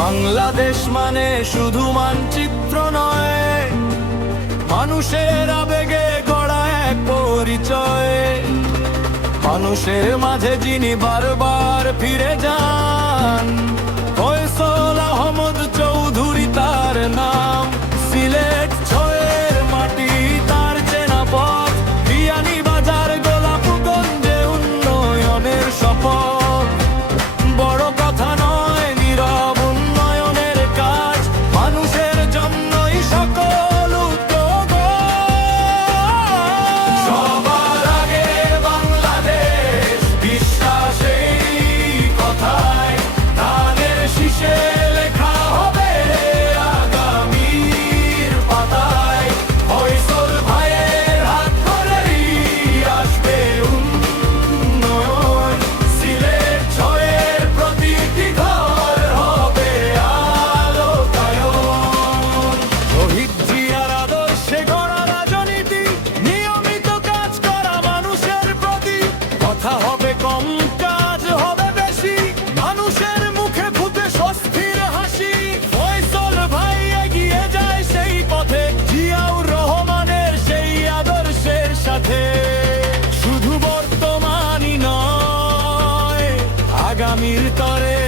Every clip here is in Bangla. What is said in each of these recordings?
বাংলাদেশ মানে শুধু মানচিত্র নয়, মানুষের আবেগে গড়া এক পরিচয়। মানুষের মাঝে যিনি বারবার ফিরে যান, ফয়সাল আহমদ চৌধুরী তার নাম। সিলেট ছয়ের মাটি তার চেনা পথ, বিয়ানীবাজার গোলাপগঞ্জে উন্নয়নের শপথ। বড় কথা নয়, নীরব উন্নয়নের কাজ, মানুষের জন্যই সকল উদ্যোগ। সবার আগে বাংলাদেশ, বিশ্বাসের কথায় ধানের শীষে লেখা হবে আগামীর পাতায়। ফয়সাল ভাইয়ের হাত ধরেই আসবে উন্নয়ন, সিলেট ছয়ের প্রতিটি ঘর হবে আলোকায়ন। শহীদ জিয়ার আদর্শে গড়া রাজনীতি, নিয়মিত কাজ করা মানুষের প্রতি। কথা হবে কম, কাজ হবে বেশি, মানুষের মুখে ফুটে স্বস্তির হাসি। ফয়সাল ভাই এগিয়ে যায় সেই পথে, জিয়াউর রহমানের সেই আদর্শের সাথে। শুধু বর্তমানই নয়, আগামীর তরে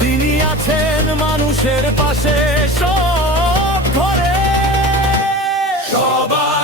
তিনি আছেন মানুষের পাশে সব ঘরে। সবার